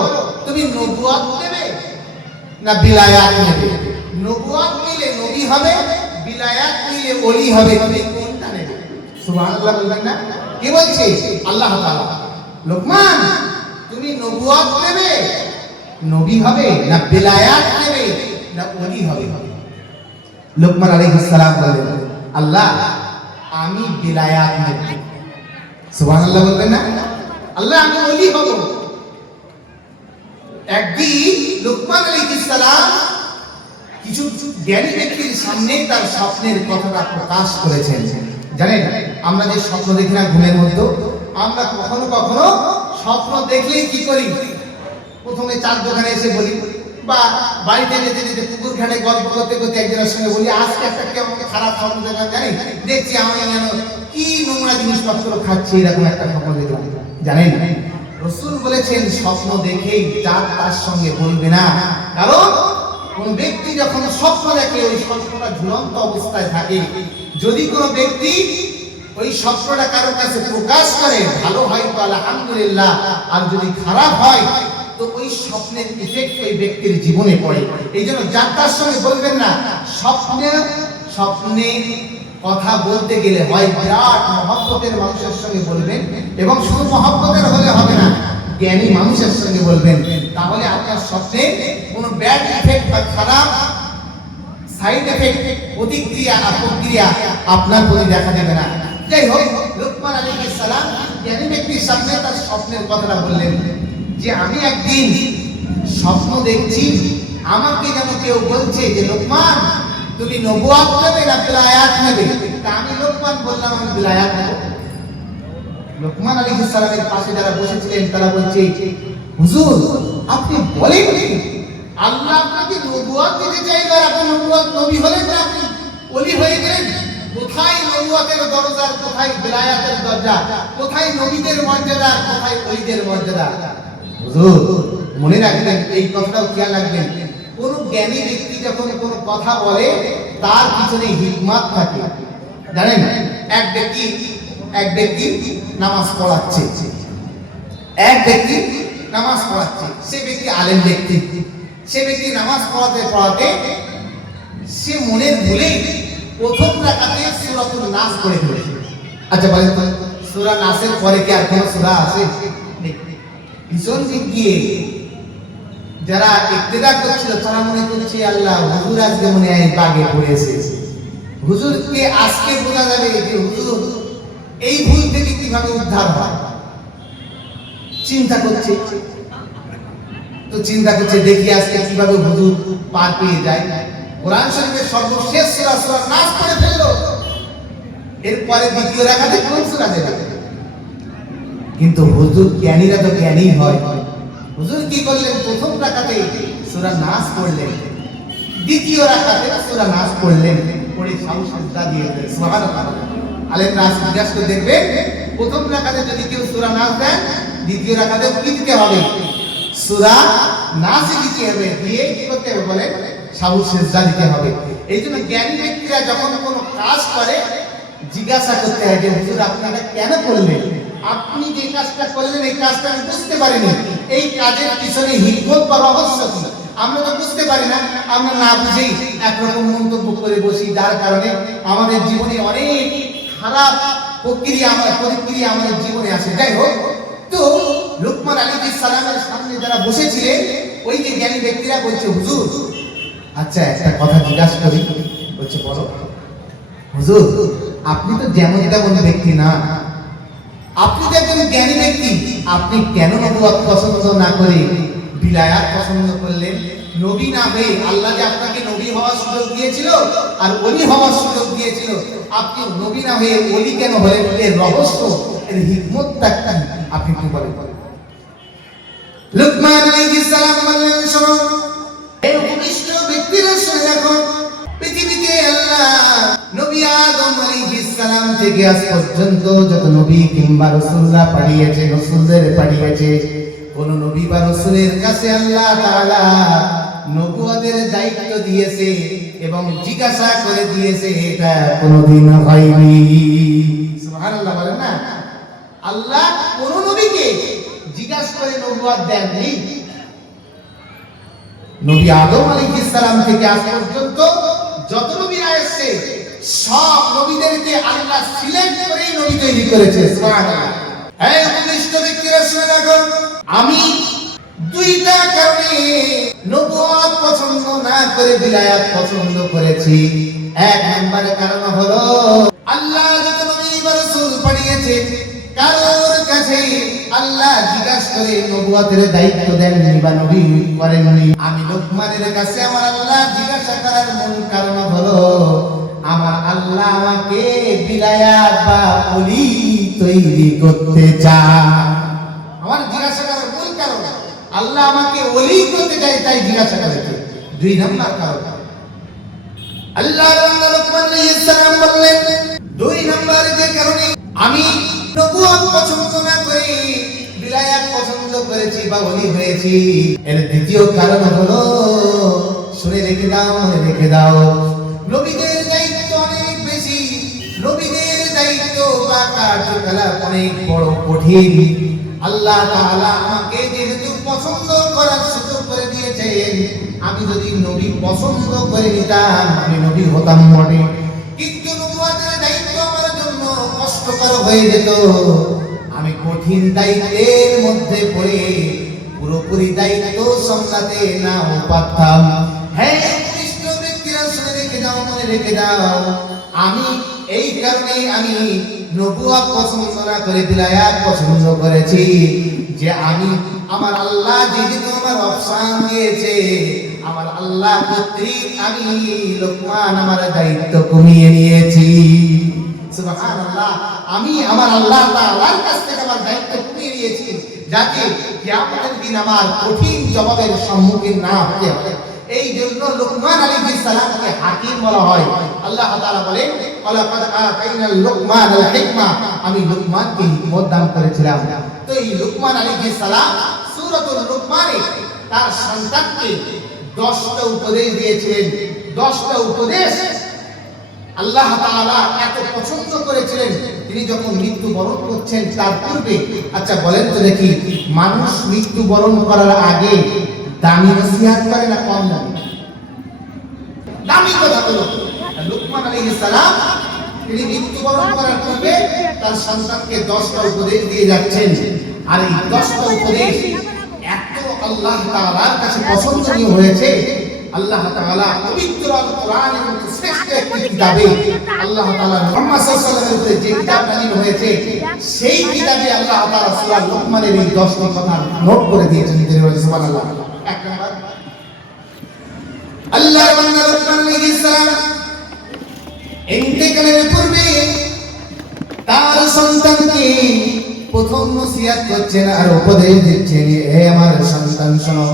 তুমি নবুয়ত নেবে না বিলায়াত নেবে? নবুয়ত নিলে নবী হবে, বিলায়াত নিলে ওলি হবে, তুমি কোনটা নেবে? সুবহানাল্লাহ বলবেন না? কি বলছে আল্লাহ তাআলা? লোকমান তুমি নবুয়ত নেবে, নবী হবে, না বিলায়াত নেবে, না ওলি হবে? লোকমান আলাইহিস সালাম বলেন, আল্লাহ আমি বিলায়াত নেব। সুবহানাল্লাহ বলবেন না? আল্লাহ আমি ওলি হব। একদিন লোকমান আলাইহিস সালাম কিছু জ্ঞানী ব্যক্তির সামনে তার স্বপ্নের কথাটা প্রকাশ করেছেন। জানেন, আমরা যে স্বপ্ন দেখি না ঘুমের মধ্যে, আমরা কখনো কখনো স্বপ্ন দেখলেই কি করি? প্রথমে চার দোকানে এসে বলি, বা বাড়িতে যেতে যেতে পুকুর ঘাটে গল্প করতে করতে একজনের সঙ্গে বলি, আজকে একটা কি আমাকে খারাপ স্বপ্ন দেখলাম, জানি দেখছি আমি যেন কি নোংরা জিনিসপত্র খাচ্ছি, এরকম একটা স্বপ্ন দেখলাম। জানেন, রাসূল বলেছেন স্বপ্ন দেখেই তার সঙ্গে বলবে না। কারণ কোন ব্যক্তি যখন স্বপ্ন দেখে, ওই স্বপ্নটা ঝুলন্ত অবস্থায় থাকে, যদি কোনো ব্যক্তি ওই স্বপ্নটা কারোর কাছে প্রকাশ করে, ভালো হয় তো আলহামদুলিল্লাহ, আর যদি খারাপ হয় তো ওই স্বপ্নের ইফেক্ট ওই ব্যক্তির জীবনে পড়ে। এই জন্য যার সঙ্গে বলবেন না, স্বপ্নে কথা বলতে গেলে হয় বিরাট মহব্বতের মানুষের সঙ্গে বলবেন, এবং শুধু মহব্বতের হলে হবে না, জ্ঞানী মানুষের সঙ্গে বলবেন, তাহলে আপনার স্বপ্নে কোনো ব্যাড ইফেক্ট বা খারাপ সাইড এফেক্ট, প্রতিক্রিয়া আপনার প্রতি দেখা দেবে না। যাই হোক, লুকমান আলাইহিস সালাম জ্ঞানী ব্যক্তির সামনে তার স্বপ্নের কথাটা বললেন যে আমি একদিন স্বপ্ন দেখছি, আমাকে যেন কেউ বলছে যে লোকমান তুমি নবুয়ত নেবে না বিলায়াত নেবে। তা আমি লোকমান বললাম আমি বিলায়াত নেব। লোকমান আলাইহিস সালামের পাশে যারা বসেছিলেন তারা বলছে, হুজুর আপনি বলেন কি আল্লাহ আপনাকে নবুয়ত দিতে চাইলেন, আপনি নবুয়ত নবী হলেন না আপনি ওলি হয়ে গেলেন? কোথায় নবুয়তের দরজা, কোথায় বিলায়াতের দরজা, কোথায় নবীদের মর্যাদা, কোথায় ওলিদের মর্যাদা? হুজুর মনে রাখবেন, এই কথাটাও খেয়াল রাখবেন, কোন জ্ঞানী ব্যক্তি যখন কোন কথা বলে তার পিছনে হিকমত থাকে। জানেন, এক ব্যক্তি নামাজ পড়াচ্ছে, সে ব্যক্তি আলেম ব্যক্তি, সে ব্যক্তি নামাজ পড়াতে সে মনের ভুলে প্রথম রাকাতে সূরাতুন নাস পড়ে ফেলেছে। আচ্ছা বলেন তো, সূরা নাসের পরে কি আর কোন সূরা আছে? পিছন দিক দিয়ে যারা ইক্তেদা করছিল তারা মনে করছে আল্লাহ হুজুর আজকে মনে হয় বাগে পড়েছে, হুজুরকে আজকে বোঝা যাবে যে হুজুর এই ভুল থেকে কিভাবে উদ্ধার হয়। চিন্তা করছে দেখি আজকে কিভাবে হুজুর পার পেয়ে যায়। কোরআন শরীফের সর্বশেষ সূরা সূরা নাস পড়ে ফেললো, এরপরে দ্বিতীয় রাকাতে কোন সূরা দেবে? কিন্তু হুজুর জ্ঞানীরা তো জ্ঞানী হয়, হুজুর কি করলেন? প্রথম রাকাতে সূরা নাস পড়লেন, দ্বিতীয় রাকাতে সূরা নাস পড়লেন, পড়ে সাজদা দিয়ে দিলেন। সুবহানাল্লাহ। আলেম নাস জিজ্ঞাসা করে দেখবেন, প্রথম রাকাতে যদি কেউ সূরা নাস দেন, দ্বিতীয় রাকাতে কি দিতে হবে? সূরা নাস দিতে হবে, দিয়ে কি করতে হবে বলেন? সাজদা দিতে হবে। এই জন্য জ্ঞানী ব্যক্তিরা যখন কোনো কাজ করে জিজ্ঞাসা করতে হয় যে হুজুর আপনি এটা কেন করলেন? আপনি যে কাজটা করলেন এই কাজটা আমি বুঝতে পারিনি, এই কাজের পিছনে হিকমত বা রহস্য কি? আমরা তো বুঝতে পারি না, আমরা না বুঝেই একরকম মন্তব্য করে বসি, যার কারণে আমাদের জীবনে অনেক খারাপ প্রতিক্রিয়া আমাদের জীবনে আসে। যাই হোক, তো লুকমান আলাইহিস সালামের সামনে যারা বসেছিলেন ওই যে জ্ঞানী ব্যক্তিরা বলছে, হুজুর আচ্ছা একটা কথা জিজ্ঞাসা করি। বলছে বলো। হুজুর আপনি তো যেমন তেমন ব্যক্তি না, আপনি তো একজন জ্ঞানী ব্যক্তি, আপনি কেন নবুয়ত পছন্দ না করে বিলায়াত পছন্দ করলেন? নবী না হয়ে আল্লাহ যে আপনাকে নবী হওয়ার সুযোগ দিয়েছিল আর ওলি হওয়ার সুযোগ দিয়েছিল, আপনি নবী না হয়ে ওলি কেন হলেন? এর রহস্য, এর হিকমতটা কি আপনি কি বলেন? লুকমান আলাইহিস সালাম বললেন, শোনো এই উপবিষ্ট ব্যক্তিরা শুনে রাখো, পৃথিবীতে আল্লাহ নবী আদম আলাইহিস সালাম থেকে আজ পর্যন্ত যত নবী কিংবা রাসূলরা রাসূলদের পাঠিয়েছে, কোন নবী বা রাসূলের কাছে আল্লাহ তাআলা নবুয়তের দায়িত্ব দিয়েছে এবং জিজ্ঞাসা করে দিয়েছে, এটা কোনদিন হয়নি। সুবহানাল্লাহ বলেন না? আল্লাহ কোন নবীকে জিজ্ঞাসা করে নবুয়ত দেননি। নবী আদম আলাইহিস সালাম থেকে আজ পর্যন্ত যত নবীরা এসেছে সব নবীদেরকে আল্লাহ সিলেক্ট করেই নবী তৈরি করেছে। সুবহানাল্লাহ। এই উপবিষ্ট ব্যক্তিরা শুনে রাখো, আমি দুইটা কারণে নবুয়ত পছন্দ না করে বিলায়াত পছন্দ করেছি। এক নম্বরের কারণ হলো আল্লাহ যত নবী বা রাসূল পাঠিয়েছে কারোর কাছে আল্লাহ জিজ্ঞাসা করে নবুয়তের দায়িত্ব দেননি বা নবী করেননি। আমি লোকমানের কাছে আমার আল্লাহ জিজ্ঞাসা করার মূল কারণ হলো আমার আল্লাহ আমাকে বিলায়াত বা ওলি তৈরি করতে চায়। আমার জিজ্ঞাসা করার মূল কারণ আল্লাহ আমাকে ওলি করতে চায়, তাই জিজ্ঞাসা করেছে। দুই নম্বর কারণ আল্লাহ লোকমান আলাইহিস সালাম বললেন, দুই নম্বর যে কারণে আমি নবুয়ত পছন্দ না করে বিলায়াত পছন্দ করেছি বা ওলি হয়েছি, এর দ্বিতীয় কারণ হলো, শুনে রেখে দাও, নবীদের দায়িত্ব অনেক বেশি, কার্যকলাপ অনেক বড় কঠিন। আল্লাহ তাআলা আমাকে যেহেতু পছন্দ করার সুযোগ করে দিয়েছেন, আমি যদি নবী পছন্দ করে নিতাম আমি নবী হতাম বটে, কিন্তু নবুয়তের দায়িত্ব আমার জন্য কষ্টকর হয়ে যেত। আমি কঠিন দায়িত্বের মধ্যে পড়ে পুরোপুরি দায়িত্ব সামলাতে নাও পারতাম। হ্যাঁ কৃষ্ণ ব্যক্তিরা শুনে রেখে দাও, মনে রেখে দাও, আমি এই কারণে আমি নবুয়ত পছন্দ না করে বিলায়াত পছন্দ করেছি যে আমি আমার আল্লাহ যেহেতু আমার অপশন দিয়েছে, আমার আল্লাহ কর্তৃক আমি লোকমান আমার দায়িত্ব কমিয়ে নিয়েছি। সুবহানাল্লাহ, আমি আমার আল্লাহ তাআলার কাছ থেকে আমার দায়িত্ব কমিয়ে নিয়েছি যাতে কিয়ামতের দিন আমার কঠিন জবাবের সম্মুখীন না হতে হয়। এই জন্য লোকমান আলাইহিস সালামকে হাকিম বলা হয়। আল্লাহ তাআলা বলেন ওয়ালাকাদ আতাইনা লোকমানাল হিকমা, আমি লোকমানকে হিকমত দান করেছিলাম। তো এই লোকমান আলাইহিস সালাম সূরাতুল লোকমানে তার সন্তানকে 10টা উপদেশ দিয়েছিলেন। 10টা উপদেশ আল্লাহ তাআলা এত পছন্দ করেছিলেন, তিনি যখন মৃত্যুবরণ করছেন তার পূর্বে, আচ্ছা বলেন তো দেখি, মানুষ মৃত্যুবরণ করার আগে দামি নসিহত করে না কম দামি? দামি কথা বলো। লোকমান আলাইহিস সালাম তিনি মৃত্যুবরণ করার পূর্বে তার সন্তানকে 10টা উপদেশ দিয়ে যাচ্ছেন। আর এই 10টা উপদেশ এত আল্লাহ তাআলার কাছে পছন্দনীয় হয়েছে, আল্লাহ তাআলা পবিত্র আল কোরআনের মতো শ্রেষ্ঠ একটি কিতাবে আল্লাহ তাআলা মুহাম্মদ সাল্লাল্লাহু আলাইহি ওয়াসাল্লামের যে কিতাব নাযিল হয়েছে, সেই কিতাবে আল্লাহ তাআলা সূরা লোকমানের এই 10টি কথা নোট করে দিয়েছেন। সুবহানাল্লাহ। এক নাম্বার, আল্লাহর বান্দা লোকমান আলাইহিস সালাম ইন্তেকালের পূর্বে তার সন্তানকে প্রথম নসিহত করছেন আর উপদেশ দিচ্ছেন, হে আমার সন্তান শোনো,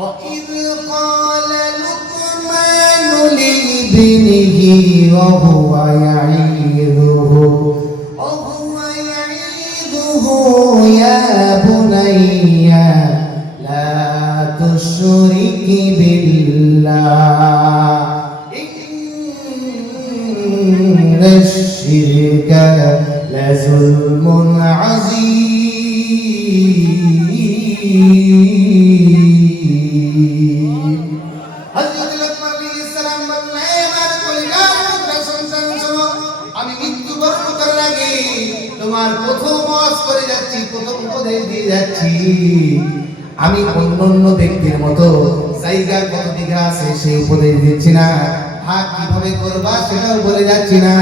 وَإِذْ قَالَ لُقْمَانُ لِابْنِهِ وَهُوَ يَعِظُهُ يَا بُنَيَّ لَا تُشْرِكْ بِاللَّهِ إِنَّ الشِّرْكَ لَظُلْمٌ عَظِيمٌ। হযরত লোকমান আলাইহিস সালাম বললেন, আমার কলিজার টুকরা সন্তান শোনো, আমি মৃত্যুবরণ করার আগে তোমার প্রথম ওয়াজ করে যাচ্ছি, প্রথম উপদেশ দিয়ে যাচ্ছি। আমি অন্যান্য ব্যক্তির মতো জায়গা কত বিঘা আছে সেই উপদেশ দিচ্ছি না, ভাগ কিভাবে করবা সেটাও বলে যাচ্ছি না,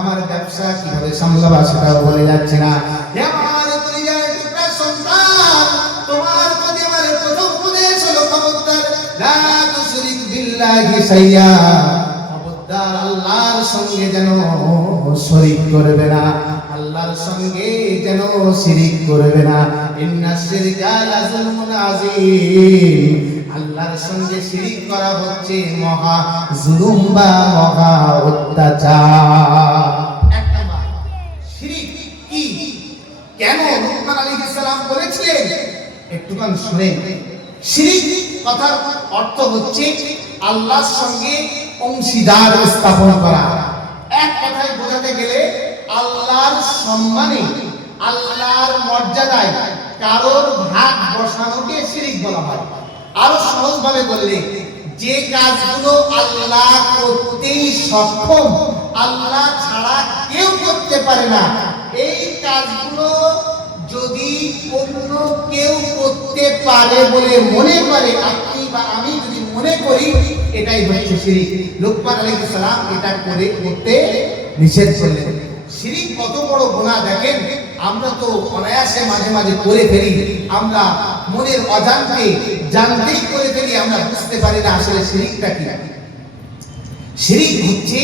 আমার ব্যবসা কিভাবে সামলাবা সেটাও বলে যাচ্ছি না। হে আমার কলিজার টুকরা সন্তান, তোমার প্রতি আমার প্রথম উপদেশ হলো খবরদার, লা তুশরিক বিল্লাহি শাইয়া, খবরদার আল্লাহর সঙ্গে যেন শরীক করবে না, আল্লাহর সঙ্গে যেন শিরিক করবে না। ইন্নাশ শিরকা লাযুলমুন আযীম, আল্লাহর সঙ্গে শিরিক করা হচ্ছে মহা জুলুম বা মহা অত্যাচার। এক নাম্বার শিরিক কি, কেন লোকমান আলাইহিস সালাম বলেছিলেন, একটুখানি শুনেন। শিরিক কথার অর্থ হচ্ছে আল্লাহর সঙ্গে অংশীদার স্থাপন করা। এক কথায় বোঝাতে গেলে আল্লাহর সম্মানে, আল্লাহর মর্যাদায় কারোর ভাগ বসানোকে শিরিক বলা হয়। আরো সহজ ভাবে বললে, যে কাজগুলো আল্লাহ করতেই সক্ষম, আল্লাহ ছাড়া কেউ করতে পারে না, এই কাজগুলো যদি অন্য কেউ করতে পারে বলে মনে করে, আপনি বা আমি যদি মনে করি, এটাই হচ্ছে শিরিক। লোকমান আলাইহিস সালাম এটা করতে নিষেধ করলেন। শিরিক কত বড় গুনাহ দেখেন, আমরা তো অনায়াসে মাঝে মাঝে করে ফেলি, আমরা মনের অজান্তে জানতেই করে ফেলি, আমরা বুঝতে পারি না আসলে শিরিকটা কি। শিরিক হচ্ছে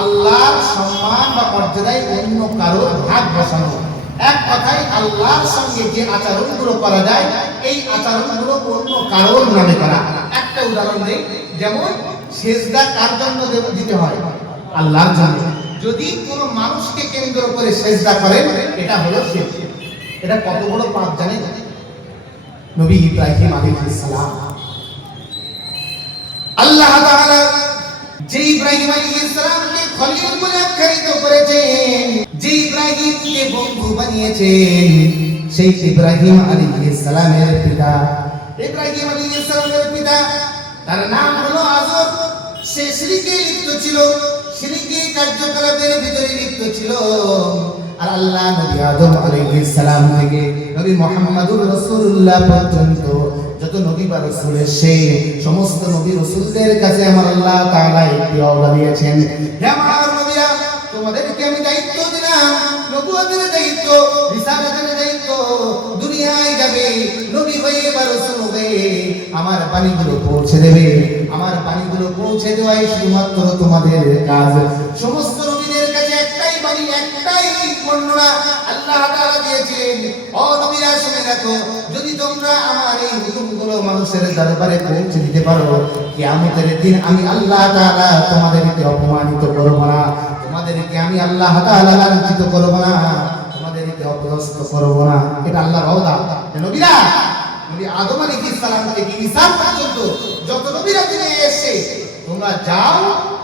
আল্লাহর সম্মান বা মর্যাদায় অন্য কারোর ভাগ বসানো। এক কথায় আল্লাহর সঙ্গে যে আচরণগুলো করা যায়, এই আচরণগুলো অন্য কারোর নামে করা। একটা উদাহরণ দেই, যেমন সেজদা কার জন্য দিতে হয়? আল্লাহর জন্য। যদি কোনো মানুষকে কেন্দ্র করে সেজদা করেন, এটা হলো শিরক। এটা কত বড় পাপ জানেন? নবী ইব্রাহিম আলাইহিস সালাম, আল্লাহ তাআলা যে ইব্রাহিম আলাইহিস সালামকে খলিল বলে আখ্যায়িত করেছেন, যে ইব্রাহিমকে বন্ধু বানিয়েছেন, সেই ইব্রাহিম আলাইহিস সালামের পিতা, ইব্রাহিম আলাইহিস সালামের পিতা তার নাম হলো আযর। সে শিরকে লিপ্ত ছিল, শিরকি কার্যকলাপের ভিতরে লিপ্ত ছিল। আর আল্লাহ নবী আদম আলাইহিস সালাম থেকে নবী মুহাম্মদুর রাসূলুল্লাহ পর্যন্ত যত নবী বা রাসূল সেই সমস্ত নবী রাসূলদের কাছে আমার আল্লাহ তাআলা একটি ওয়াদা দিয়েছেন, হে আমার নবীরা, তোমাদেরকে আমি দায়িত্ব দিলাম, নবুয়তের দায়িত্ব, রিসালাতের দায়িত্ব। দুনিয়ায় যাবে, নবী হয়ে বা রাসূল হয়ে আমার বাণীগুলো পৌঁছে দেবে। আমার বাণীগুলো পৌঁছে দেওয়াই শুধুমাত্র তোমাদের কাজ। সমস্ত নবীদের কাছে একটাই বাণী, একটাই বর্ণনা আল্লাহ তাআলা দিয়েছেন, ও নবীরা শুনে রাখো, যদি তোমরা আমার এই হুকুমগুলো মানুষের দরবারে পৌঁছে দিতে পারো, কিয়ামতের দিন আমি আল্লাহ তাআলা তোমাদেরকে অপমানিত করব না, তোমাদেরকে আমি আল্লাহ তাআলা লাঞ্ছিত করব না, তোমাদেরকে অপদস্থ করব না। এটা আল্লাহর ওয়াদা। নবীরা, নবী আদম আলাইহিস সালাম থেকে ঈসা পর্যন্ত যত নবীরা দিনে এসে, তোমরা যাও,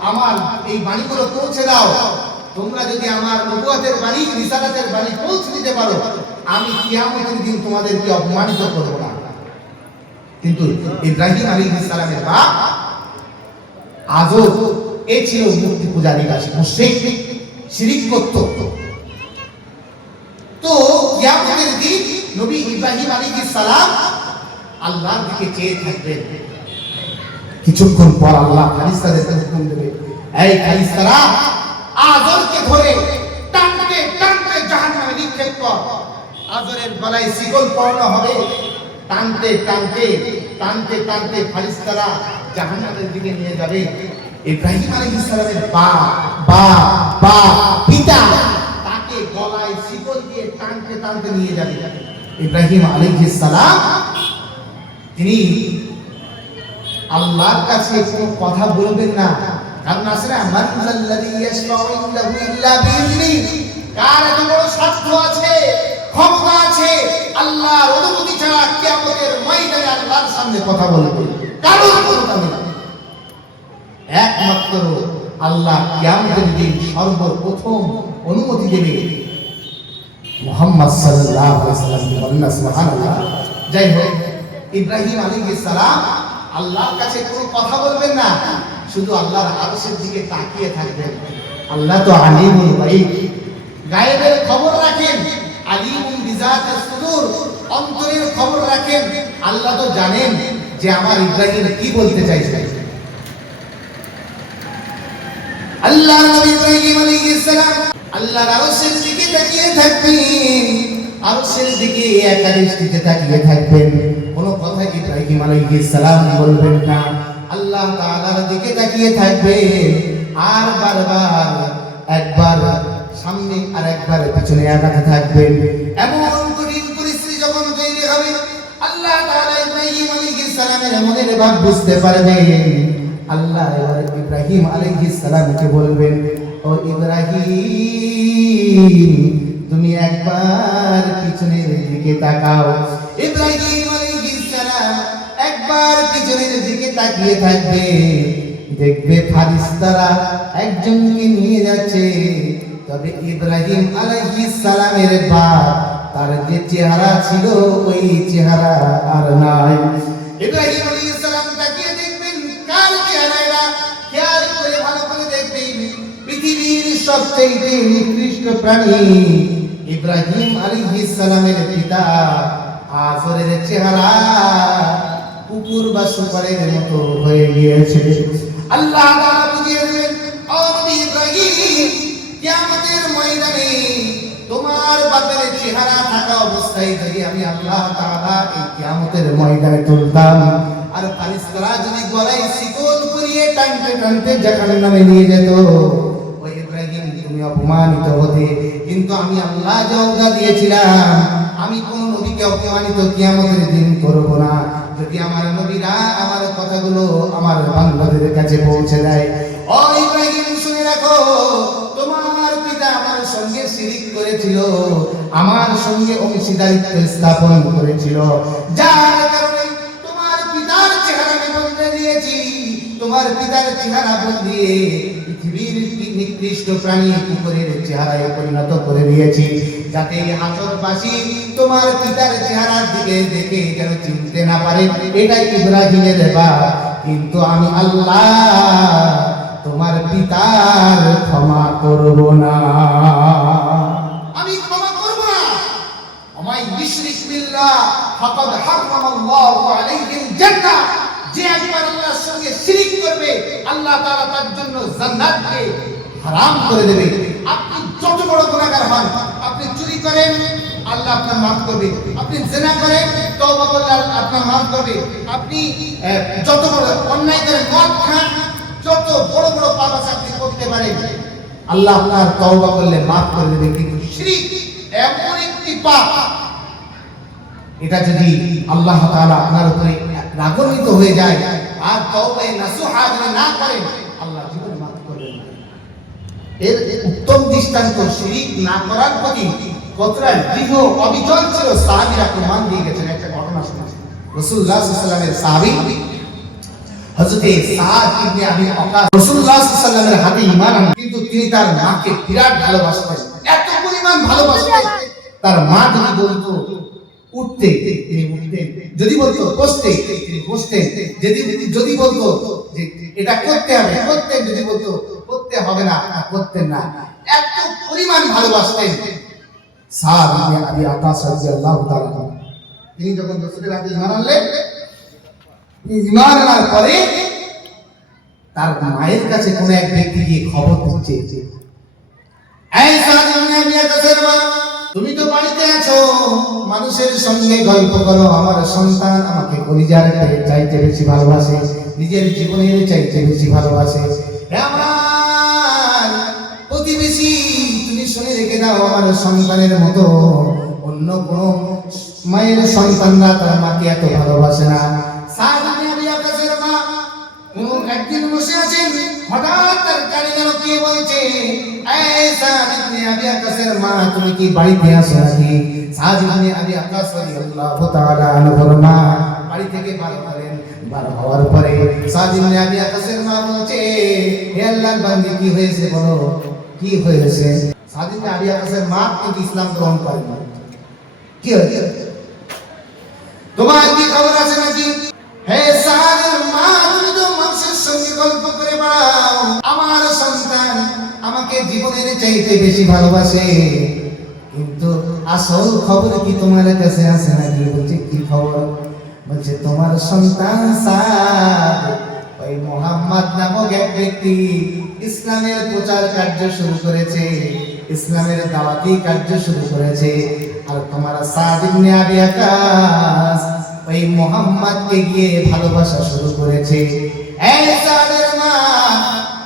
আমার এই বাণীগুলো পৌঁছে দাও। তোমরা যদি আমার নবুয়তের বাণী, রিসালাতের বাণী পৌঁছে দিতে পারো, আমি কিয়ামতের দিন তোমাদেরকে অপমানিত করব না। কিন্তু ইব্রাহিম আলাইহিস সালামের বাপ আযর, এ ছিল মূর্তি পূজারী, মুশরিক, শিরক করত। তো কিয়ামতের দিন নবী ইব্রাহিম আলাইহিস সালাম আল্লাহর দিকে চেয়ে থাকবেন। কিছুক্ষণ পর আল্লাহ ফেরেশতাদেরকে হুকুম দেবে, এই ফেরেশতারা আযরকে ধরে টানতে টানতে জাহান্নামে নিক্ষেপ কর। আযরের গলায় শিকল পরানো হবে। টানতে টানতে টানতে টানতে ফেরেশতারা জাহান্নামের দিকে নিয়ে যাবে। ইব্রাহিম আলাইহিস সালামের পিতা তাকে গলায় শিকল দিয়ে টানতে টানতে নিয়ে যাবে। ইব্রাহিম আলাইহিস সালাম তিনি আল্লাহর কাছে কোনো কথা বলবেন না, কারণ আছে না, মান যাল্লাযী ইয়াশফাউ ইনদাহু ইল্লা বিইযনিহি, কার এত বড় সাধ্য আছে, ক্ষমতা আছে, আল্লাহর অনুমতি ছাড়া কিয়ামতের ময়দানে আল্লাহর সামনে কথা বলবে? কারোর ক্ষমতা নেই। একমাত্র আল্লাহ কিয়ামতের দিন সর্বপ্রথম অনুমতি দেবে মুহাম্মদ সাল্লাল্লাহু আলাইহি ওয়াসাল্লামকে। বলেন না সুবহানাল্লাহ। যাই হোক, ইব্রাহিম আলাইহিস সালাম আল্লাহর কাছে কোনো কথা বলবেন না, শুধু আল্লাহর আরশের দিকে তাকিয়ে থাকবেন। আল্লাহ তো আলিমুল গায়ব, গায়েবের খবর রাখেন, আলিমুন বিযাতিস সুদূর, অন্তরের খবর রাখেন। আল্লাহ তো জানেন যে আমার ইব্রাহিম কি বলতে চাইছে। আল্লাহ নবী ইব্রাহিম আলাইহিস সালাম আল্লাহর আরশের দিকে তাকিয়ে থাকবেন, আরশের দিকে একাদৃষ্টিতে তাকিয়ে থাকবেন। কোনো কথা ইব্রাহিম আলাইহিস সালাম বলবেন না, আল্লাহ তাআলার দিকে তাকিয়ে থাকবেন। আর বারবার একবার সামনে আর একবার পিছনে আগাতে থাকবেন। এমন কঠিন পরিস্থিতি যখন তৈরি হবে, আল্লাহ তাআলা ইব্রাহিম আলাইহিস সালামের মনের ভাব বুঝতে পারবেন। আল্লাহ এবার ইব্রাহিম আলাইহিস সালামকে বলবেন, ও ইব্রাহিম, তুমি একবার পিছনের দিকে তাকাও। ইব্রাহিম আলাইহিস সালাম একবার পিছনের দিকে তাকিয়ে থাকবে, দেখবে ফেরেশতারা একজনকে নিয়ে যাচ্ছে। তবে ইব্রাহিম আলাইহিস সালামের বাপ, তার যে চেহারা ছিল ওই চেহারা আর নাই। ইব্রাহিম আলাইহিস সালাম তাকিয়ে দেখবেন কার চেহারা এটা, খেয়াল করে ভালো করে দেখবেন। পৃথিবীর সবচেয়ে নিকৃষ্ট প্রাণী ইব্রাহিম আলাইহিস সালামের পিতা আযরের চেহারা কুকুর বা শুকরের মতো হয়ে গিয়েছে। আল্লাহ তাআলা বুঝিয়ে দেবেন, ও নবী ইব্রাহিম, কিয়ামতের ময়দানে তোমার বাপের চেহারা থাকা অবস্থায় যদি আমি আল্লাহ তাআলা এই কিয়ামতের ময়দানে তুলতাম, আর ফেরেশতারা যদি গলায় শিকল পরিয়ে টানতে টানতে জাহান্নামে নিয়ে যেত, ও ইব্রাহিম, তুমি অপমানিত হতে। কিন্তু আমি আল্লাহ ওয়াদা দিয়েছিলাম, আমি কোন নবীকে অপমানিত কিয়ামতের দিন করব না, যদি আমার নবীরা আমার কথাগুলো আমার বান্দাদের কাছে পৌঁছে দেয়। ও ইব্রাহিম, শুনে রাখো, তোমার পিতা আমার সঙ্গে শিরক করেছিল, আমার সঙ্গে অংশীদারিত্ব স্থাপন করেছিল, যার কারণে তোমার পিতার চেহারা আমি বদলে দিয়েছি, তোমার পিতার চেহারা বদলিয়ে পৃথিবীর নিকৃষ্ট প্রাণী কুকুরের চেহারায় পরিণত করে দিয়েছি, যাতে হাসরবাসী তোমার পিতার চেহারার দিকে দেখে যেন চিনতে না পারে এটাই ইব্রাহিমের ব্যাপার। কিন্তু আমি আল্লাহ তোমার পিতার ক্ষমা করব না, আমি ক্ষমা করব না। আমায় ইশরিক বিল্লাহ ফাকাদ হারামাল্লাহু আলাইহিল জান্নাহ, যে একবার আল্লাহর সঙ্গে শিরক করবে আল্লাহ তাআলা তার জন্য জান্নাতকে হারাম করে দেবে। আপনি যত বড় গুনাহগার হন, আপনি চুরি করেন আল্লাহ আপনার মাফ করবে, আপনি জিনা করেন তওবা করলে আপনার মাফ করবে, আপনি যত বড় অন্যায় করেন, মদ খান, যত বড় বড় পাপ আছে আপনি করতে পারেন, আল্লাহ আপনার তওবা করলে মাফ করে দেবে। কিন্তু শিরক এমন একটি পাপ, এটা যদি আল্লাহ তাআলা আপনার উপরে রাগান্বিত হয়ে যায় আর তওবা নাসুহা যদি না করেন, আল্লাহ জীবনে মাফ করবেন না। এর উত্তম দৃষ্টান্ত শিরক না করার প্রতি কতটা দৃঢ় অবিচল ছিল সাহাবীরা প্রমাণ দিয়ে গেছেন। একটা ঘটনা শুনেছি, রাসূলুল্লাহ সাল্লাল্লাহু আলাইহি ওয়াসাল্লামের সাহাবী হযরতে সাদ ইবনে আবি ওয়াক্কাস রাসূলুল্লাহ সাল্লাল্লাহু আলাইহি ওয়াসাল্লামের হাতে ঈমান আনেন, কিন্তু তিনি তার মাকে বিরাট ভালোবাসতেন, এত পরিমাণ ভালোবাসতেন তার মা যদি বলতো উঠতে তিনি উঠতেন, যদি বলতো বসতে তিনি বসতেন, যদি বলতো যে এটা করতে হবে করতেন, যদি বলতো করতে হবে না করতেন না, এত পরিমাণ ভালোবাসতেন। সাদ ইবনে আবি ওয়াক্কাস রাদিয়াল্লাহু তাআলা তিনি যখন রাসূলের হাতে ঈমান আনলেন, ঈমান আনার পরে তার মায়ের কাছে কোন এক ব্যক্তি গিয়ে খবর দিচ্ছে, এই সাদ ইবনে আবি ওয়াক্কাসের মা, তুমি তো বাড়িতে আছো, মানুষের সঙ্গে গল্প করো, আমার সন্তান আমাকে কলিজার চাইতে বেশি ভালোবাসে, নিজের জীবনের চাইতে বেশি ভালোবাসে। আমার প্রতিবেশী, তুমি শুনে রেখে দাও, আমার সন্তানের মতো অন্য কোন মায়ের সন্তানরা তার মাকে এত ভালোবাসে না। সাদ ইবনে আবি ওয়াক্কাসের মা একদিন বসে আছেন, হঠাৎ তার কানে যেন কে বলছে, এই সাদ ইবনে আবি ওয়াক্কাসের মা, তুমি কি বাড়িতে আছো নাকি? সাদ ইবনে আবি ওয়াক্কাস রাদিয়াল্লাহু তাআলা আনহুর মা বাড়ি থেকে বার হলেন। বার হওয়ার পরে সাদ ইবনে আবি ওয়াক্কাসের মা বলছে, হে আল্লাহর বান্দী, কি হয়েছে বলো, কি হয়েছে? সাদ ইবনে আবি ওয়াক্কাসের মা কিন্তু ইসলাম গ্রহণ করেন না। কি হয়েছে, তোমার কি খবর আছে নাকি? হে সাদের মা, তুমি তো মানুষের সঙ্গে গল্প করে বেড়াও, আমার সন্তান আমাকে জীবনের চাইতে বেশি ভালোবাসে, কিন্তু আসল খবর কি তোমার কাছে আছে নাকি? বলছে কি খবর? বলছে তোমার সন্তান সাদ ওই মুহাম্মদ নামক এক ব্যক্তি ইসলামের প্রচার কার্য শুরু করেছে, ইসলামের দাওয়াতি কার্য শুরু করেছে, আর তোমার সাদ ইবনে আবি ওয়াক্কাস ওই মুহাম্মদকে গিয়ে ভালোবাসা শুরু করেছে। এই সাদের মা,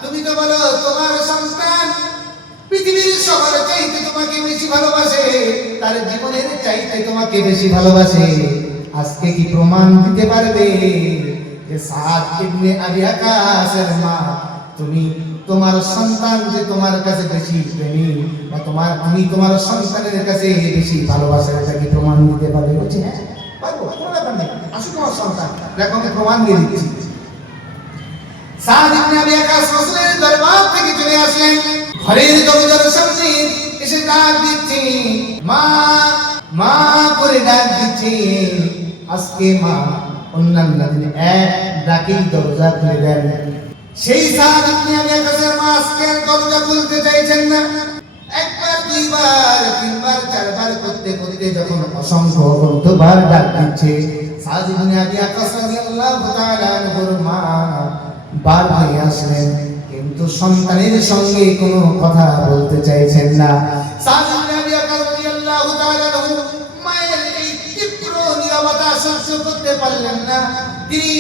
তুমি তো বলো তোমার সন্তান পৃথিবীর সবার চাইতে তোমাকে বেশি ভালোবাসে, তার জীবনের চাইতে তোমাকে বেশি ভালোবাসে, আজকে কি প্রমাণ দিতে পারবে যে সাদ ইবনে আবি ওয়াক্কাসের মা, তুমি তোমার সন্তান যে তোমার কাছে বেশি প্রেমী, বা তুমি তোমার সন্তানের কাছে বেশি ভালোবাসা, এটা কি প্রমাণ দিতে পারবে? বলছে হ্যাঁ পারবো, কোনো ব্যাপার নেই, আসুন তোমার সন্তান, দেখো আমি প্রমাণ দিয়ে দিচ্ছি। সাদ ইবনে আবি ওয়াক্কাস রাসূলের দরবার থেকে চলে আসলেন, ঘরের দরজার সামনে এসে ডাক দিচ্ছে, মা মা করে ডাক দিচ্ছে। আজকে মা অন্যান্য দিনে এক ডাকেই দরজা খুলে দেন, সেই সাদ ইবনে আবি ওয়াক্কাসের মা আজকে দরজা খুলতে চাইছেন না। একবার, দুইবার, তিনবার, চারবার করতে করতে যখন অসংখ্য অনন্তবার ডাক দিচ্ছে, সাদ ইবনে আবি ওয়াক্কাস রাদিয়াল্লাহু তাআলা আনহুর মা বার হয়ে আসলেন, কিন্তু সন্তানের সঙ্গে কোনো কথা বলতে চাইছেন না। সাদ ইবনে আবি ওয়াক্কাস রাদিয়াল্লাহু তাআলা আনহু মায়ের এই তীব্র নীরবতা সহ্য করতে পারলেন না, তিনি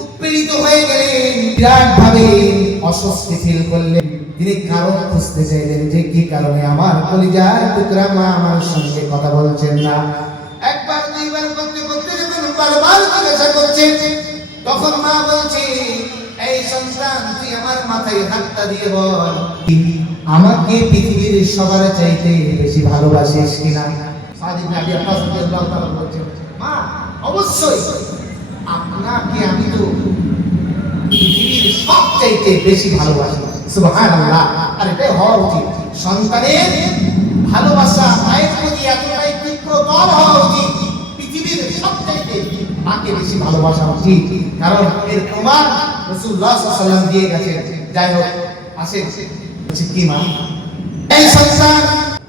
উৎপীড়িত হয়ে গেলেন, বিরাট ভাবে অস্বস্তি ফিল করলেন। তিনি কারণ খুঁজতে চাইলেন যে কি কারণে আমার কলিজার টুকরা মা আমার সঙ্গে কথা বলছেন না। একবার, দুইবার করতে করতে যখন বারবার জিজ্ঞাসা করছেন, তখন মা বলছে, এই সন্তান, তুই আমার মাথায় হাতটা দিয়ে বল, আমাকে পৃথিবীর সবার চাইতে বেশি ভালোবাসিস কিনা? সাদ ইবনে আবি ওয়াক্কাস রাদিয়াল্লাহু তাআলা বলছেন, মা অবশ্যই, আপনাকে আমি তো পৃথিবীর সবচাইতে বেশি ভালোবাসি। সুবহানাল্লাহ। আর এটাই হওয়া উচিত। সন্তানের ভালোবাসা মায়ের প্রতি এতটাই তীব্রতর হওয়া উচিত, পৃথিবীর সবচাইতে মাকে বেশি ভালোবাসা উচিত। কারণ এর প্রমাণ রাসূলুল্লাহ সাল্লাল্লাহু আলাইহি ওয়াসাল্লাম দিয়ে গেছেন। যাই হোক, আসেন কি মা, এই সন্তান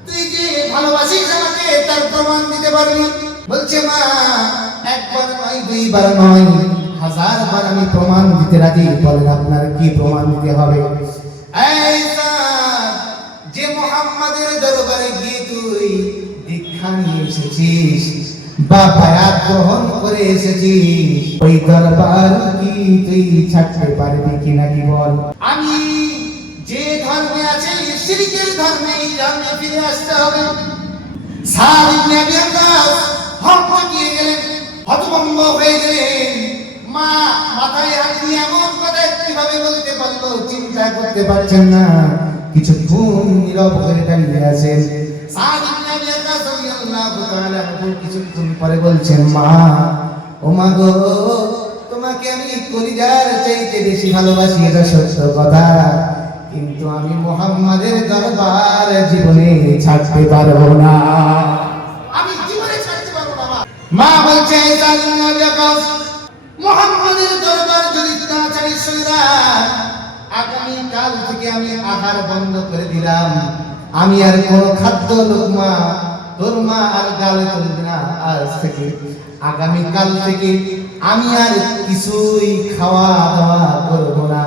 তুই যে ভালোবাসিস আমাকে তার প্রমাণ দিতে পারবি? বলছে মা, একবার নয়, দুইবার নয়, 1000 বার আমি প্রমাণ দিতে রাজি। বলেন আপনার কি প্রমাণ দিতে হবে? এই যে মুহাম্মাদের দরবারে গিয়ে তুই দীক্ষা নিয়ে এসেছিস বা বায়াত গ্রহণ করে এসেছিস, ওই দরবার কি তুই ছাড়তে পারবি কিনা কি বল? আমি যে ধর্মে আছি শিরকের ধর্মে, জানে ফিরে আসতে হবে। সাদ ইবনে আবি ওয়াক্কাস হকমকিয়ে গেলেন, হতভম্ব হয়ে গেলেন। মা মাথায় হাত দিয়ে এমন কথা কিভাবে বলতে পারলো চিন্তা করতে পারছেন না। কিছুক্ষণ নীরব হয়ে দাঁড়িয়ে আছেন। সাদ ইবনে আবি ওয়াক্কাস রাদিয়াল্লাহু তাআলা কিছুক্ষণ পরে বলছেন, মা, ও মা গো, তোমাকে আমি কলিজার চাইতে বেশি ভালোবাসি, এটা সত্য কথা, কিন্তু আমি মুহাম্মাদের দরবার জীবনে ছাড়তে পারবো না। আমি জীবনে ছাড়তে পারবো না। মা বলছে, মুহাম্মাদের দরবার যদি না ছাড়িস না, আগামী কাল থেকে আমি আহার বন্ধ করে দিলাম। আমি আর কোনো খাদ্য লোকমা তোর মা আর গালে তুলবে না। আজ থেকে আগামী কাল থেকে আমি আর কিছুই খাওয়া দাওয়া করবো না।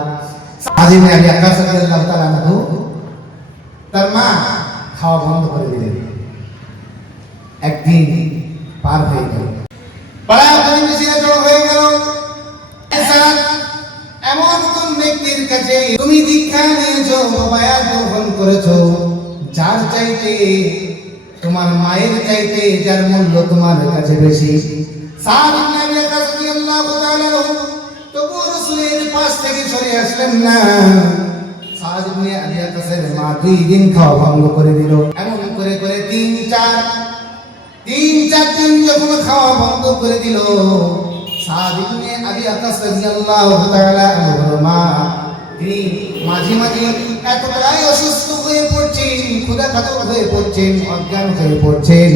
আজিমে আলী আকাশ রাদিয়াল্লাহু তাআলা আনহু তার মা খাওয়া বন্ধ করে দিলেন। একদিন পার হয়ে গেল, পাড়া প্রতিবেশীরা জড়ো হয়ে গেল। এমন কোন ব্যক্তির কাছে তুমি দীক্ষা নিয়েছো, বায়াত গ্রহণ করেছো, যার চাইতে তোমার মায়ের চাইতে যার মূল্য তোমার কাছে বেশি? সাদ ইবনে আবি ওয়াক্কাস রাদিয়াল্লাহু তাআলা তবু রাসূলের পাশ থেকে সরে আসলেন না। সাদ ইবনে আবি ওয়াক্কাসের মা 2 দিন খাওয়া বন্ধ করে দিল। এমন করে করে 3-4 দিন যখন খাওয়া বন্ধ করে দিল, সাদ ইবনে আবি ওয়াক্কাস রাদিয়াল্লাহু তাআলা আনহুর মা তিনি মাঝে মাঝে এতটাই অসুস্থ হয়ে পড়ছেন, ক্ষুধার্ত হয়ে পড়ছেন, অজ্ঞান হয়ে পড়ছেন।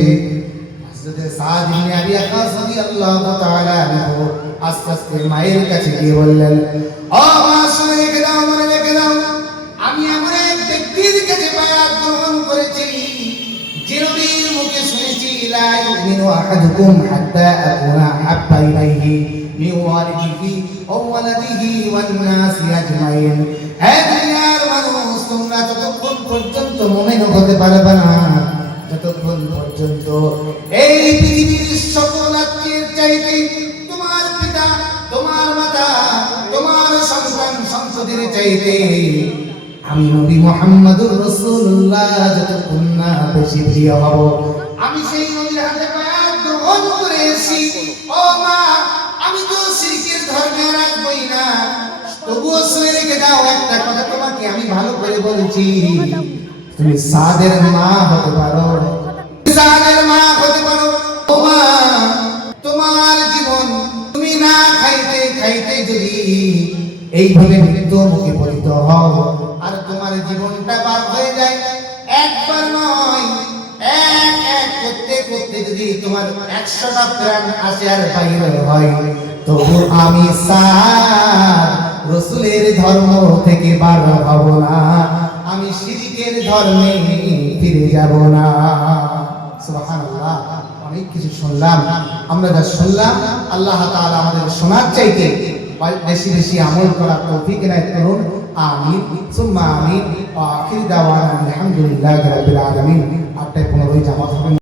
হযরত সাদ ইবনে আবি ওয়াক্কাস রাদিয়াল্লাহু তাআলা আনহু আস্তে আস্তে মায়ের কাছে গিয়ে বললেন, ও মা, শুনে রেখে দাও, মনে রেখে দাও, আমি এমন এক ব্যক্তির কাছে বায়াত গ্রহণ করেছি যে নবীর মুখে শুনেছি, লা ইউমিনু আহাদুকুম হাত্তা আকুনা হাব্বা ইলাইহি মিন ওয়ালিদিহি ওয়া ওয়ালাদিহি ওয়ান নাসি আজমাইন। হে দুনিয়ার মানুষ, তোমরা ততক্ষণ পর্যন্ত মুমিন হতে পারবে না যতক্ষণ পর্যন্ত এই পৃথিবীর সকল আত্মীয়ের চাইতে তোমার পিতা, তোমার মাতা, তোমার সন্তান সন্ততির চাইতে আমি নবী মুহাম্মদুর রাসূলুল্লাহ যতক্ষণ না বেশি প্রিয় হব। আমি সেই নবীর হাতে বায়াত গ্রহণ করেছি। ও মা, আমি তো শিরকের ধর্মে রাখবই না, তবুও শুনে রেখে দাও একটা কথা, তোমাকে আমি ভালো করে বলছি, তুমি সাদের মা হতে পারো, সাদের মা হতে পারো। ও মা, তোমার জীবন তুমি না খাইতে খাইতে যদি এইভাবে মৃত্যুর মুখে পতিত হও আর তোমার জীবনটা বার হয়ে যায়, একবার নয়, এক করতে করতে যদি তোমার 100টা প্রাণ আসে আর বাইরে হয়, তবু আমি রাসূলের ধর্ম থেকে বার হব না, আমি শিরকের ধর্মে ফিরে যাব না। সুবহানাল্লাহ। অনেক কিছু শুনলাম, আমরা যা শুনলাম আল্লাহ তাআলা আমাদের শোনার চাইতে বেশি বেশি আমল করার তৌফিক এনায়েত করুন। আমিন সুম্মা আমিন। ওয়া আখির দাওয়ানা আলহামদুলিল্লাহি রাব্বিল আলামিন। 8টায় 15 জামাত হবে।